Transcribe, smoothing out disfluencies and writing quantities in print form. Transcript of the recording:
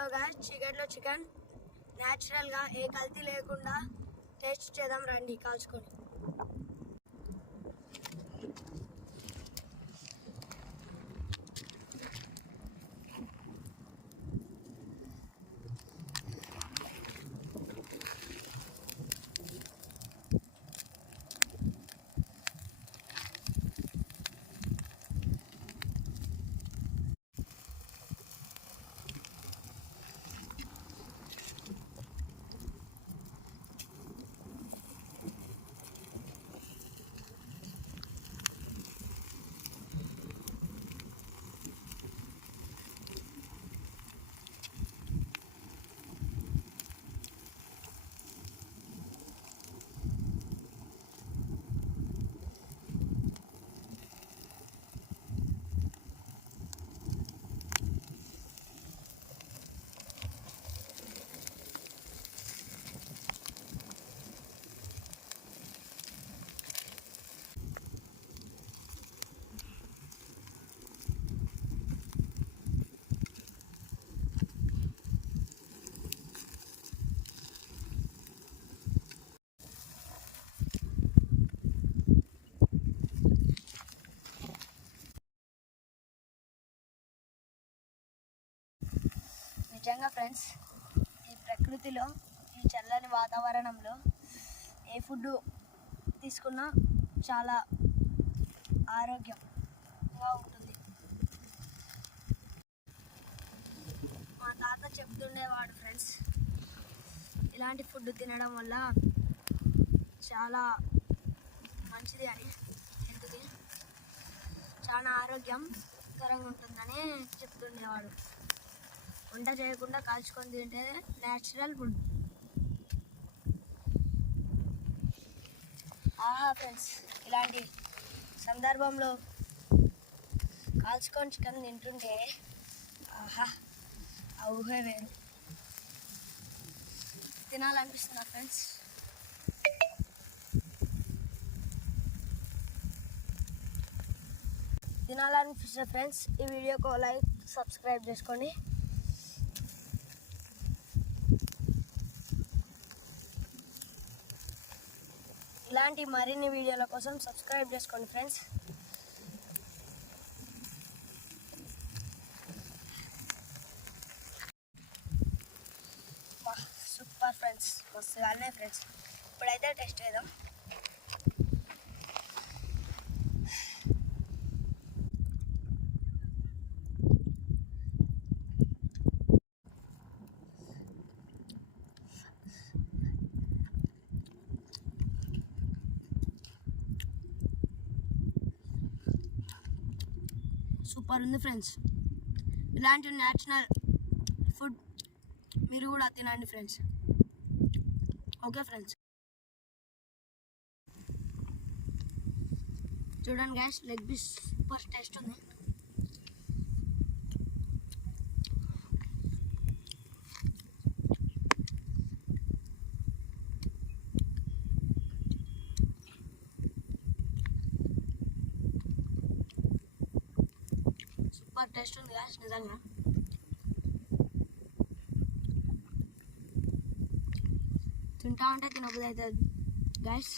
Hello guys, చీకట్లో చికెన్ న్యాచురల్గా ఏ కల్తీ లేకుండా టేస్ట్ చేద్దాం రండి కాల్చుకొని. నిజంగా ఫ్రెండ్స్, ఈ ప్రకృతిలో ఈ చల్లని వాతావరణంలో ఏ ఫుడ్ తీసుకున్నా చాలా ఆరోగ్యంగా ఉంటుంది. మా తాత చెప్తుండేవాడు ఫ్రెండ్స్, ఇలాంటి ఫుడ్ తినడం వల్ల చాలా మంచిది అని, హెల్త్కి చాలా ఆరోగ్యకరంగా ఉంటుందని చెప్తుండేవాడు. వంట చేయకుండా కాల్చుకొని తింటే న్యాచురల్ ఫుడ్. ఆహా ఫ్రెండ్స్, ఇలాంటి సందర్భంలో కాల్చుకొని చికెన్ తింటుంటే ఆహా, ఆ ఊహే వేరు. తినాలనిపిస్తుందా ఫ్రెండ్స్? తినాలనిపిస్తే ఫ్రెండ్స్ ఈ వీడియోకి లైక్, సబ్స్క్రైబ్ చేసుకోండి. ఇలాంటి మరిన్ని వీడియోల కోసం సబ్స్క్రైబ్ చేసుకోండి ఫ్రెండ్స్. సూపర్ ఫ్రెండ్స్, మస్తుగానే ఫ్రెండ్స్. ఇప్పుడైతే టెస్ట్ చేద్దాం. సూపర్ ఉంది ఫ్రెండ్స్. ఇలాంటి న్యాచురల్ ఫుడ్ మీరు కూడా తినండి ఫ్రెండ్స్. ఓకే ఫ్రెండ్స్, చూడండి guys, leg piece super taste ఉంది. సూపర్ టేస్ట్ ఉంది గ్యాస్, నిజంగా. తింటా ఉంటే తినబుద్ధి అవుతుంది గ్యాస్.